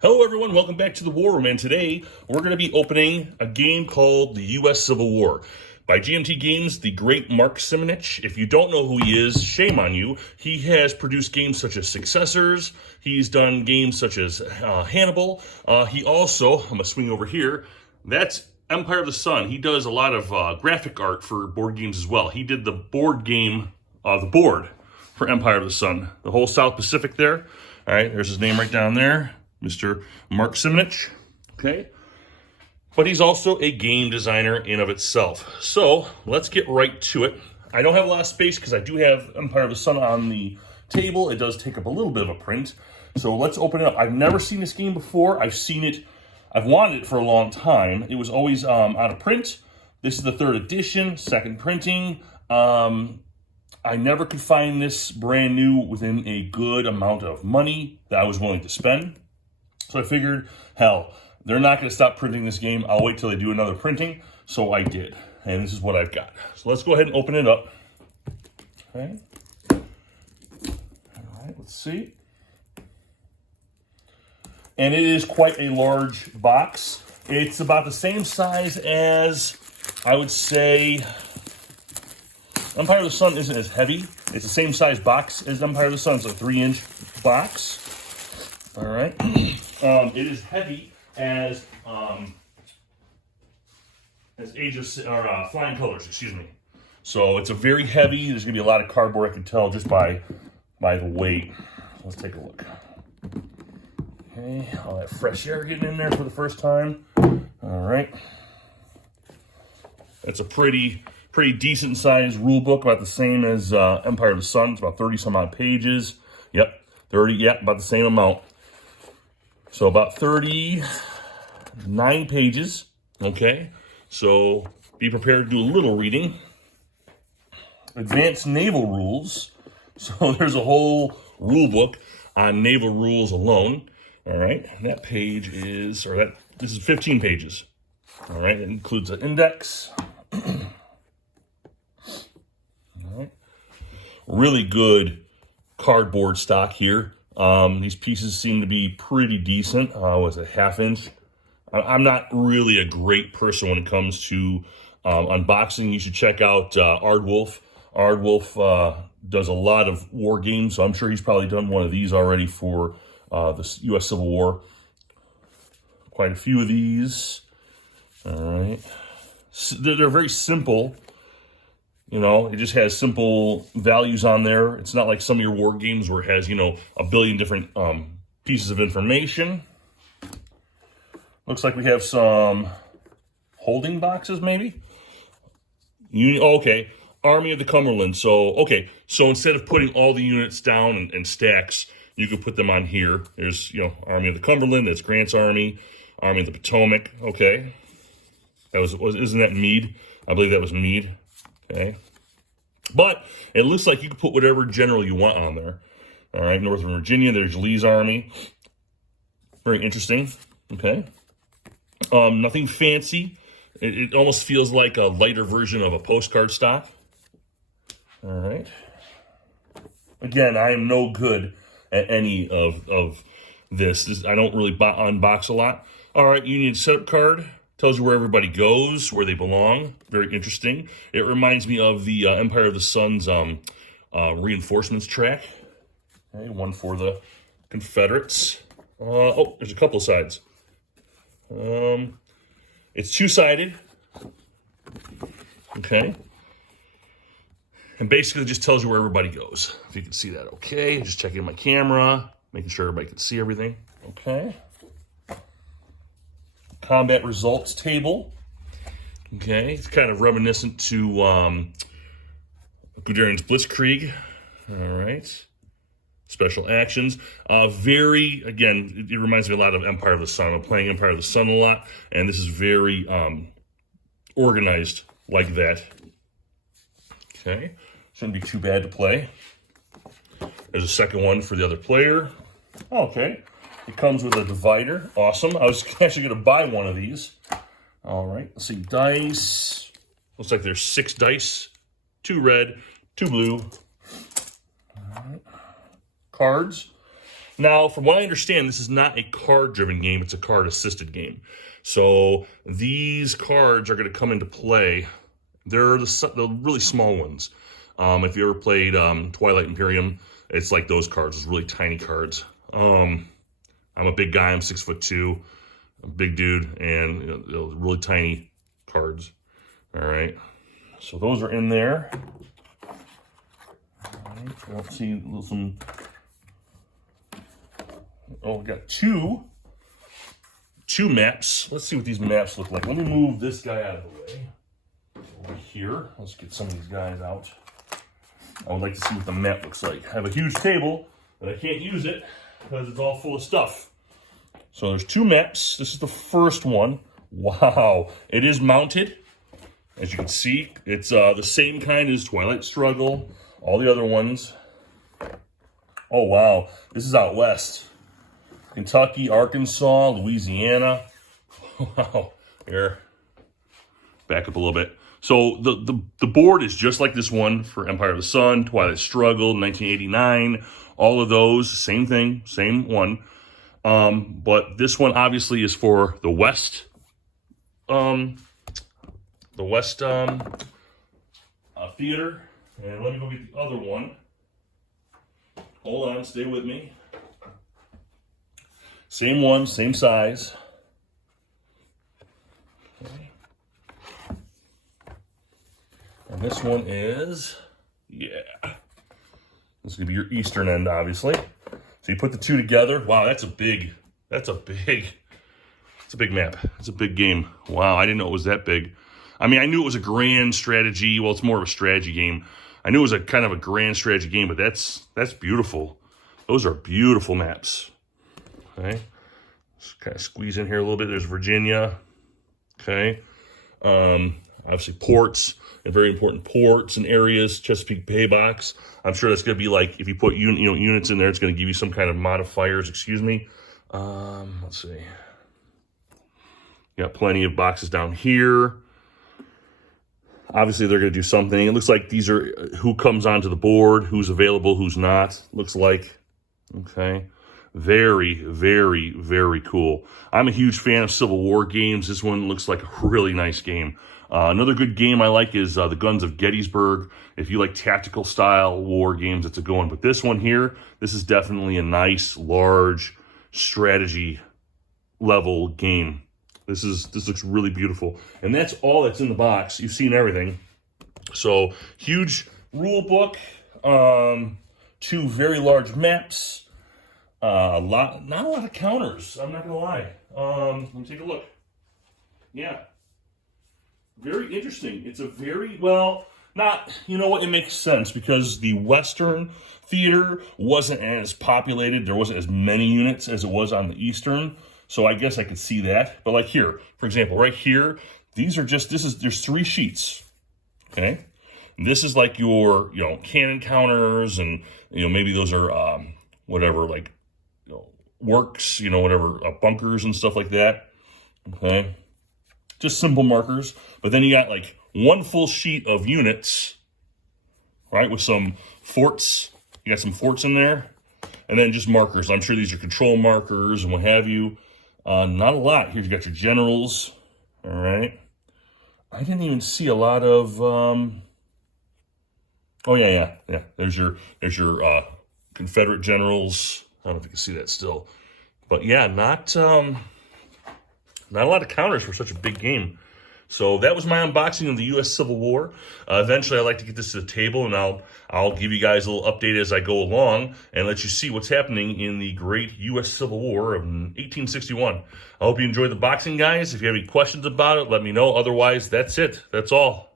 Hello everyone, welcome back to the War Room, and today we're going to be opening a game called the U.S. Civil War by GMT Games, the great Mark Simonich. If you don't know who he is, shame on you. He has produced games such as Successors, he's done games such as Hannibal. He also, I'm going to swing over here, that's Empire of the Sun. He does a lot of graphic art for board games as well. He did the board game, the board for Empire of the Sun, the whole South Pacific there. All right, there's his name right down there. Mr. Mark Simonich, okay? But he's also a game designer in of itself. So let's get right to it. I don't have a lot of space because I do have Empire of the Sun on the table. It does take up a little bit of a print. So let's open it up. I've never seen this game before. I've wanted it for a long time. It was always out of print. This is the 3rd edition, 2nd printing. I never could find this brand new within a good amount of money that I was willing to spend. So I figured, hell, they're not going to stop printing this game. I'll wait till they do another printing. So I did. And this is what I've got. So let's go ahead and open it up. Okay. All right, let's see. And it is quite a large box. It's about the same size as, I would say, Empire of the Sun isn't as heavy. It's the same size box as Empire of the Sun. It's a 3-inch box. All right. It is heavy as Age of Flying Colors, excuse me. So it's a very heavy. There's gonna be a lot of cardboard. I can tell just by the weight. Let's take a look. Okay, all that fresh air getting in there for the first time. All right. That's a pretty decent sized rule book, about the same as Empire of the Sun. It's about 30 some odd pages. Yep, 30. Yep, about the same amount. So about 39 pages, okay? So be prepared to do a little reading. Advanced Naval Rules. So there's a whole rule book on naval rules alone, all right? That page is, this is 15 pages, all right? It includes an index. All right. Really good cardboard stock here. These pieces seem to be pretty decent. Was it 1/2 inch? I'm not really a great person when it comes to unboxing. You should check out Ardwolf. Ardwolf does a lot of war games, so I'm sure he's probably done one of these already for the U.S. Civil War. Quite a few of these. All right. They're very simple. You know, it just has simple values on there. It's not like some of your war games where it has, a billion different pieces of information. Looks like we have some holding boxes, maybe. Okay, Army of the Cumberland. So instead of putting all the units down in stacks, you could put them on here. There's, Army of the Cumberland. That's Grant's Army. Army of the Potomac. Okay, isn't that Meade? I believe that was Meade. Okay, but it looks like you can put whatever general you want on there. All right, Northern Virginia, there's Lee's Army. Very interesting. Okay, nothing fancy. It almost feels like a lighter version of a postcard stock. All right. Again, I am no good at any of this. I don't really unbox a lot. All right, Union setup card. Tells you where everybody goes, where they belong. Very interesting. It reminds me of the Empire of the Sun's reinforcements track. Okay, one for the Confederates. There's a couple sides. It's 2-sided. Okay. And basically just tells you where everybody goes. If you can see that, okay. Just checking my camera, making sure everybody can see everything. Okay. Combat results table. Okay, it's kind of reminiscent to Guderian's Blitzkrieg. All right. Special actions. Again, it reminds me a lot of Empire of the Sun. I'm playing Empire of the Sun a lot, and this is very organized like that. Okay, shouldn't be too bad to play. There's a second one for the other player. Okay. It comes with a divider. Awesome. I was actually going to buy one of these. All right. Let's see. Dice. Looks like there's 6 dice. 2 red, 2 blue. All right. Cards. Now, from what I understand, this is not a card-driven game. It's a card-assisted game. So these cards are going to come into play. They're the really small ones. If you ever played Twilight Imperium, it's like those cards, those really tiny cards. I'm a big guy. I'm 6'2", a big dude, and really tiny cards. All right. So those are in there. All right. Let's see some. Oh, we got two maps. Let's see what these maps look like. Let me move this guy out of the way. Over here. Let's get some of these guys out. I would like to see what the map looks like. I have a huge table, but I can't use it because it's all full of stuff. So there's two maps. This is the first one. Wow. It is mounted. As you can see, it's the same kind as Twilight Struggle, all the other ones. Oh, wow. This is out west. Kentucky, Arkansas, Louisiana. Wow. Here. Back up a little bit. So the board is just like this one for Empire of the Sun, Twilight Struggle, 1989. All of those, same thing, same one. But this one obviously is for the West. Theater. And let me go get the other one. Hold on, stay with me. Same one, same size. Okay. And this one is, yeah. This is gonna be your eastern end, obviously. So you put the two together. Wow, that's a big map. It's a big game. Wow, I didn't know it was that big. I mean, I knew it was a grand strategy. Well, it's more of a strategy game. I knew it was a kind of a grand strategy game, but that's beautiful. Those are beautiful maps. Okay. Just kind of squeeze in here a little bit. There's Virginia. Okay. Obviously ports, and very important ports and areas. Chesapeake Bay box. I'm sure that's going to be like, if you put units in there, it's going to give you some kind of modifiers. Excuse me. Let's see. Got plenty of boxes down here. Obviously, they're going to do something. It looks like these are who comes onto the board, who's available, who's not. Looks like. Okay. Very, very, very cool. I'm a huge fan of Civil War games. This one looks like a really nice game. Another good game I like is The Guns of Gettysburg. If you like tactical style war games, it's a good one. But this one here, this is definitely a nice, large strategy level game. This looks really beautiful. And that's all that's in the box. You've seen everything. So, huge rule book, two very large maps, not a lot of counters, I'm not gonna lie. Let me take a look. Yeah. Very interesting. It's a very, well, you know what, it makes sense because the Western theater wasn't as populated. There wasn't as many units as it was on the Eastern. So I guess I could see that. But like here, for example, right here, there's 3 sheets, okay? And this is like your, cannon counters and, maybe those are, whatever, like, works, whatever, bunkers and stuff like that, okay? Just simple markers. But then you got like one full sheet of units, right, with some forts. You got some forts in there. And then just markers. I'm sure these are control markers and what have you. Not a lot. Here you got your generals. All right. I didn't even see a lot of. Oh yeah. There's your Confederate generals. I don't know if you can see that still, but yeah, not a lot of counters for such a big game. So that was my unboxing of the U.S. Civil War. Eventually, I'd like to get this to the table, and I'll give you guys a little update as I go along and let you see what's happening in the great U.S. Civil War of 1861. I hope you enjoyed the boxing, guys. If you have any questions about it, let me know. Otherwise, that's it. That's all.